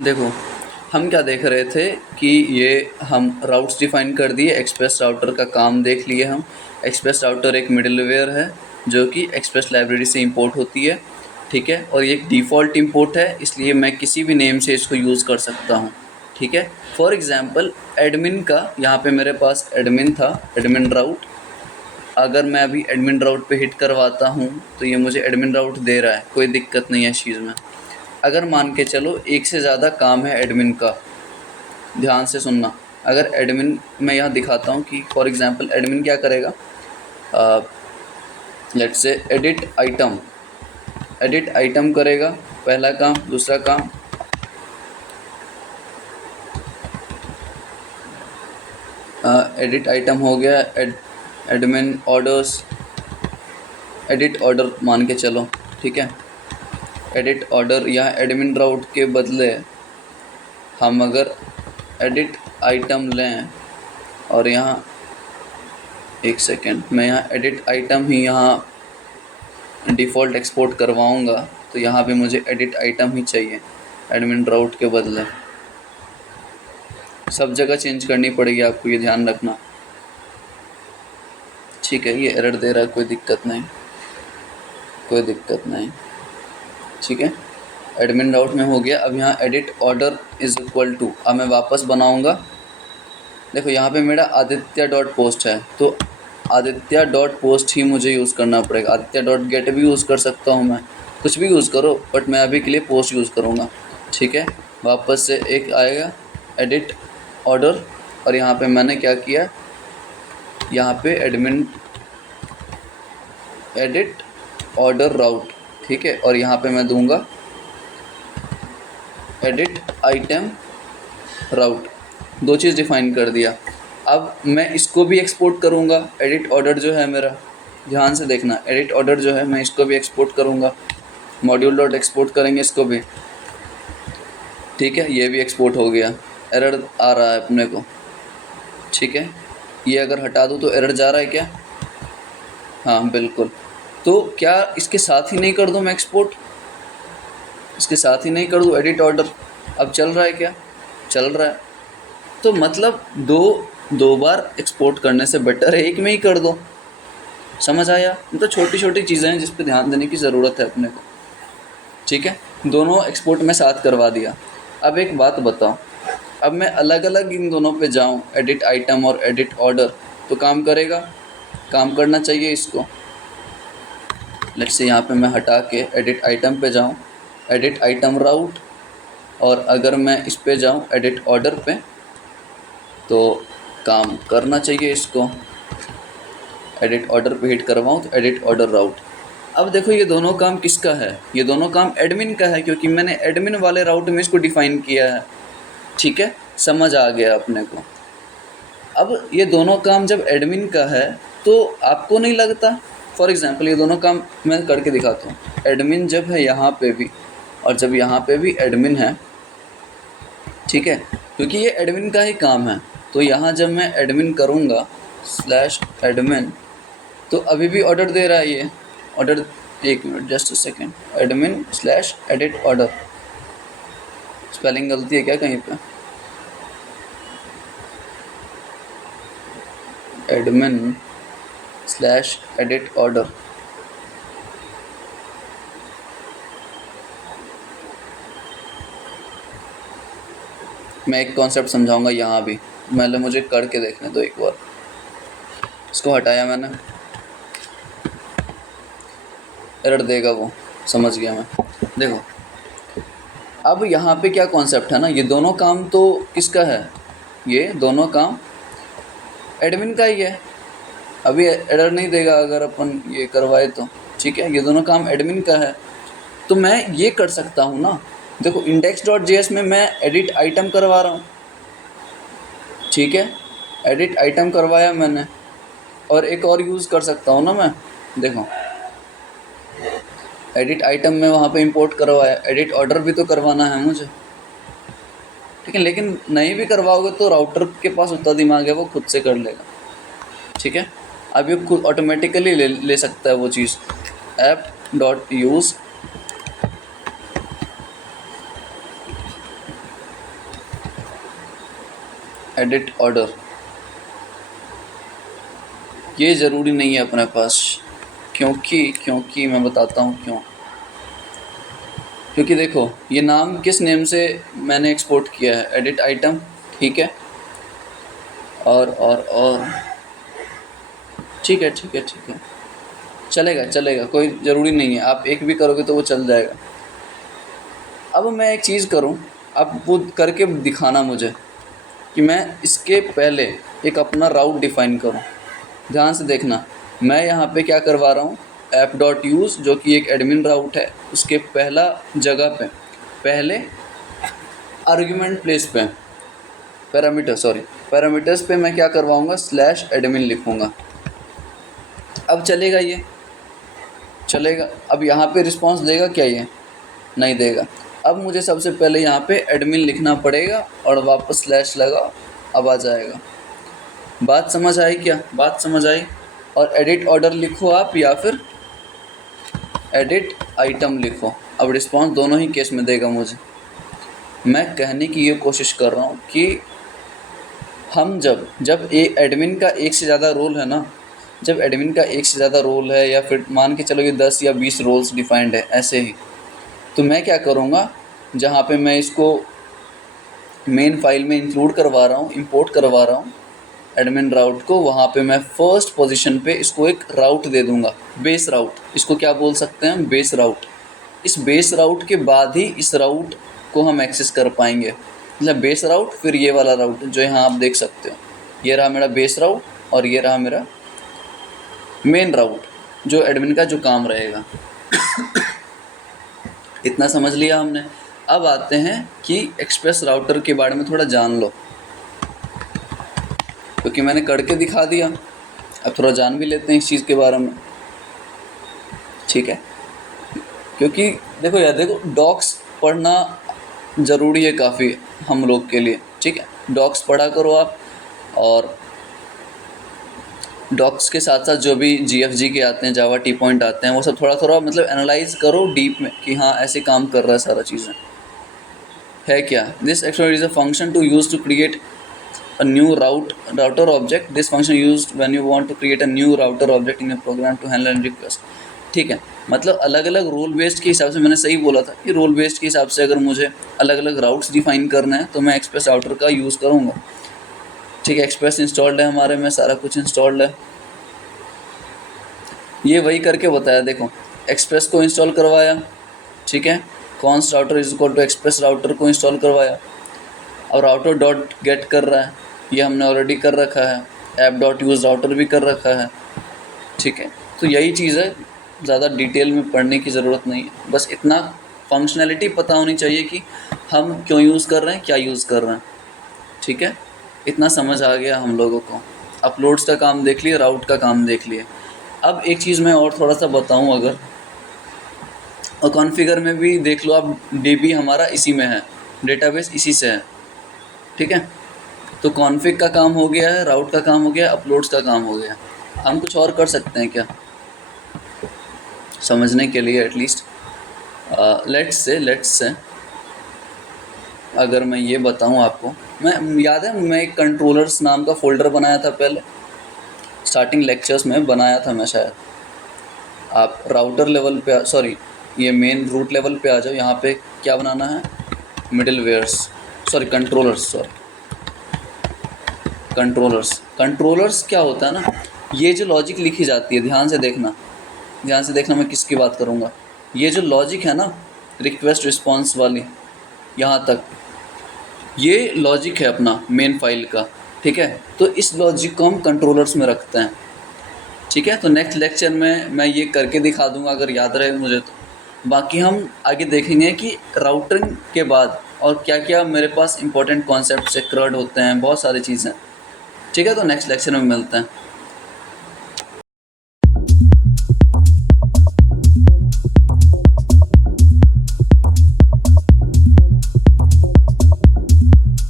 देखो, हम क्या देख रहे थे कि ये हम राउट्स डिफाइन कर दिए, एक्सप्रेस राउटर का काम देख लिए हम। एक्सप्रेस राउटर एक मिडलवेयर है जो कि एक्सप्रेस लाइब्रेरी से इंपोर्ट होती है, ठीक है। और ये एक डिफ़ॉल्ट इंपोर्ट है, इसलिए मैं किसी भी नेम से इसको यूज़ कर सकता हूँ, ठीक है। फॉर एग्जांपल एडमिन का, यहाँ पे मेरे पास एडमिन था, एडमिन राउट। अगर मैं अभी एडमिन राउट पे हिट करवाता हूँ तो ये मुझे एडमिन राउट दे रहा है, कोई दिक्कत नहीं है इस चीज़ में। अगर मान के चलो एक से ज़्यादा काम है एडमिन का, ध्यान से सुनना। अगर एडमिन, मैं यहाँ दिखाता हूँ कि फॉर एग्जांपल एडमिन क्या करेगा। लेट्स से एडिट आइटम करेगा, पहला काम। दूसरा काम एडिट आइटम हो गया, एडमिन ऑर्डर्स, एडिट ऑर्डर मान के चलो, ठीक है। एडिट ऑर्डर, यहाँ एडमिन राउट के बदले हम अगर एडिट आइटम लें और यहाँ एक सेकेंड, मैं यहाँ एडिट आइटम ही यहाँ डिफ़ॉल्ट एक्सपोर्ट करवाऊँगा तो यहाँ पे मुझे एडिट आइटम ही चाहिए एडमिन राउट के बदले। सब जगह चेंज करनी पड़ेगी आपको, ये ध्यान रखना, ठीक है। ये एरर दे रहा है, कोई दिक्कत नहीं, कोई दिक्कत नहीं, ठीक है। एडमिन राउट में हो गया। अब यहाँ edit order is equal to, अब मैं वापस बनाऊँगा। देखो यहाँ पे मेरा आदित्य डॉट पोस्ट है, तो आदित्य डॉट पोस्ट ही मुझे यूज़ करना पड़ेगा। आदित्य डॉट गेट भी यूज़ कर सकता हूँ मैं, कुछ भी यूज़ करो, बट मैं अभी के लिए पोस्ट यूज़ करूँगा, ठीक है। वापस से एक आएगा एडिट ऑर्डर, और यहाँ पे मैंने क्या किया, यहाँ पे एडिट ऑर्डर राउट, ठीक है। और यहाँ पे मैं दूंगा एडिट आइटम राउट, दो चीज़ डिफाइन कर दिया। अब मैं इसको भी एक्सपोर्ट करूँगा, एडिट ऑर्डर जो है मेरा, ध्यान से देखना, एडिट ऑर्डर जो है मैं इसको भी एक्सपोर्ट करूँगा, मॉड्यूल डॉट एक्सपोर्ट करेंगे इसको भी, ठीक है। ये भी एक्सपोर्ट हो गया। एरर आ रहा है अपने को, ठीक है। ये अगर हटा दूँ तो एरर जा रहा है क्या? हाँ बिल्कुल। तो क्या इसके साथ ही नहीं कर दूँ मैं एक्सपोर्ट, इसके साथ ही नहीं कर दूँ एडिट ऑर्डर? अब चल रहा है क्या? चल रहा है। तो मतलब दो बार एक्सपोर्ट करने से बेटर है एक में ही कर दो। समझ आया? तो छोटी छोटी चीज़ें हैं जिस पे ध्यान देने की ज़रूरत है अपने को, ठीक है। दोनों एक्सपोर्ट में साथ करवा दिया। अब एक बात बताओ, अब मैं अलग अलग इन दोनों पे जाऊं, एडिट आइटम और एडिट ऑर्डर, तो काम करेगा? काम करना चाहिए इसको। लेट्स से यहाँ पे मैं हटा के एडिट आइटम पे जाऊं, एडिट आइटम राउट, और अगर मैं इस पे जाऊं एडिट ऑर्डर पे, तो काम करना चाहिए इसको। एडिट ऑर्डर पे हिट करवाऊँ तो एडिट ऑर्डर राउट। अब देखो ये दोनों काम किसका है? ये दोनों काम एडमिन का है, क्योंकि मैंने एडमिन वाले राउट में इसको डिफ़ाइन किया है, ठीक है। समझ आ गया अपने को। अब ये दोनों काम जब एडमिन का है तो आपको नहीं लगता, फॉर एग्जांपल ये दोनों काम मैं करके दिखाता हूँ। एडमिन जब है यहाँ पे भी और जब यहाँ पे भी एडमिन है, ठीक है, क्योंकि ये एडमिन का ही काम है। तो यहाँ जब मैं एडमिन करूँगा /admin, तो अभी भी ऑर्डर दे रहा है ये ऑर्डर। एक minute, just a second, admin /edit order, spelling गलती है क्या कहीं पे? एडमिन /edit ऑर्डर, मैं एक कॉन्सेप्ट समझाऊंगा यहाँ भी, पहले मुझे करके देखने दो एक बार। इसको हटाया मैंने, एरर देगा वो, समझ गया मैं। देखो अब यहाँ पे क्या कॉन्सेप्ट है ना, ये दोनों काम तो किसका है? ये दोनों काम एडमिन का ही है। अभी एरर नहीं देगा अगर अपन ये करवाए तो, ठीक है। ये दोनों काम एडमिन का है, तो मैं ये कर सकता हूँ ना। देखो index.js में मैं एडिट आइटम करवा रहा हूँ, ठीक है। एडिट आइटम करवाया मैंने, और एक और यूज़ कर सकता हूँ ना मैं। देखो एडिट आइटम में वहाँ पे इंपोर्ट करवाया, एडिट ऑर्डर भी तो करवाना है मुझे, ठीक है। लेकिन नहीं भी करवाओगे तो राउटर के पास उतना दिमाग है, वो खुद से कर लेगा, ठीक है। अब ये खुद ऑटोमेटिकली ले सकता है वो चीज़। app.use एडिट ऑर्डर, ये ज़रूरी नहीं है अपने पास, क्योंकि मैं बताता हूँ क्यों। क्योंकि देखो ये नाम किस नेम से मैंने एक्सपोर्ट किया है, एडिट आइटम, ठीक है, और ठीक है चलेगा, कोई ज़रूरी नहीं है, आप एक भी करोगे तो वो चल जाएगा। अब मैं एक चीज़ करूँ, अब वो करके दिखाना मुझे कि मैं इसके पहले एक अपना राउट डिफ़ाइन करूँ। ध्यान से देखना, मैं यहाँ पे क्या करवा रहा हूँ, ऐप डॉट यूज़ जो कि एक एडमिन राउट है, उसके पहला जगह पे पहले आर्ग्यूमेंट प्लेस पे पैरामीटर्स पे मैं क्या करवाऊँगा, स्लैश एडमिन लिखूँगा। अब चलेगा, ये चलेगा। अब यहाँ पे रिस्पांस देगा क्या, ये नहीं देगा। अब मुझे सबसे पहले यहाँ पे एडमिन लिखना पड़ेगा और वापस स्लैश लगा, अब आ जाएगा। बात समझ आई क्या, बात समझ आई। और एडिट ऑर्डर लिखो आप या फिर एडिट आइटम लिखो, अब रिस्पांस दोनों ही केस में देगा मुझे। मैं कहने की ये कोशिश कर रहा हूँ कि हम जब एडमिन का एक से ज़्यादा रोल है ना, जब एडमिन का एक से ज़्यादा रोल है या फिर मान के चलो ये 10 या 20 रोल्स डिफाइंड है ऐसे ही, तो मैं क्या करूँगा, जहाँ पे मैं इसको मेन फाइल में इंक्लूड करवा रहा हूँ, इंपोर्ट करवा रहा हूँ एडमिन राउट को, वहाँ पे मैं फर्स्ट पोजीशन पे इसको एक राउट दे दूँगा, बेस राउट, इसको क्या बोल सकते हैं हम, बेस राउट। इस बेस राउट के बाद ही इस राउट को हम एक्सेस कर पाएंगे, मतलब बेस राउट फिर ये वाला राउट जो यहाँ आप देख सकते हो, ये रहा मेरा बेस राउट और ये रहा मेरा मेन राउट जो एडमिन का जो काम रहेगा। इतना समझ लिया हमने। अब आते हैं कि एक्सप्रेस राउटर के बारे में थोड़ा जान लो, क्योंकि मैंने करके दिखा दिया, अब थोड़ा जान भी लेते हैं इस चीज़ के बारे में, ठीक है। क्योंकि देखो डॉक्स पढ़ना ज़रूरी है काफ़ी हम लोग के लिए, ठीक है। डॉक्स पढ़ा करो आप, और डॉक्स के साथ साथ जो भी GFG के आते हैं, जावा टी पॉइंट आते हैं, वो सब थोड़ा थोड़ा मतलब एनालाइज करो डीप में कि हाँ ऐसे काम कर रहा है सारा चीज़ें, है क्या। This actually is a function to use to create a new router object. This function used when you want to create a new router object in a program to handle any request, ठीक है। मतलब अलग अलग role based के हिसाब से, मैंने सही बोला था कि रोल बेस्ड के हिसाब से अगर मुझे अलग अलग राउट्स डिफाइन करना है तो मैं एक्सप्रेस राउटर का यूज़ करूँगा, ठीक है। एक्सप्रेस इंस्टॉल्ड है हमारे में, सारा कुछ इंस्टॉल्ड है, ये वही करके बताया। देखो एक्सप्रेस को इंस्टॉल करवाया, ठीक है, const router is equal to express router को इंस्टॉल करवाया, और राउटर डॉट गेट कर रहा है, ये हमने ऑलरेडी कर रखा है, ऐप डॉट यूज़ राउटर भी कर रखा है, ठीक है। तो यही चीज़ है, ज़्यादा डिटेल में पढ़ने की ज़रूरत नहीं है, बस इतना फंक्शनैलिटी पता होनी चाहिए कि हम क्यों यूज़ कर रहे हैं, क्या यूज़ कर रहे हैं, ठीक है। इतना समझ आ गया हम लोगों को। अपलोड्स का काम देख लिए, राउट का काम देख लिए। अब एक चीज़ मैं और थोड़ा सा बताऊँ अगर, और कॉन्फ़िगर में भी देख लो आप, DB हमारा इसी में है, डेटाबेस इसी से है, ठीक है। तो कॉन्फ़िग का काम हो गया है, राउट का काम हो गया, अपलोड्स का काम हो गया। हम कुछ और कर सकते हैं क्या समझने के लिए, एटलीस्ट लेट्स से अगर मैं ये बताऊं आपको, मैं याद है मैं एक कंट्रोलर्स नाम का फ़ोल्डर बनाया था पहले, स्टार्टिंग लेक्चर्स में बनाया था मैं शायद। आप राउटर लेवल पे, सॉरी ये मेन रूट लेवल पे आ जाओ, यहाँ पे क्या बनाना है, मिडलवेयर्स, सॉरी कंट्रोलर्स क्या होता है ना, ये जो लॉजिक लिखी जाती है, ध्यान से देखना मैं किसकी बात करूँगा। ये जो लॉजिक है ना, रिक्वेस्ट रिस्पॉन्स वाली यहाँ तक, ये लॉजिक है अपना मेन फाइल का, ठीक है। तो इस लॉजिक को हम कंट्रोलर्स में रखते हैं, ठीक है। तो नेक्स्ट लेक्चर में मैं ये करके दिखा दूँगा अगर याद रहे मुझे तो। बाकी हम आगे देखेंगे कि राउटिंग के बाद और क्या क्या मेरे पास इंपॉर्टेंट कॉन्सेप्ट से क्रड होते हैं, बहुत सारी चीज़ें, ठीक है। तो नेक्स्ट लेक्चर में मिलते हैं।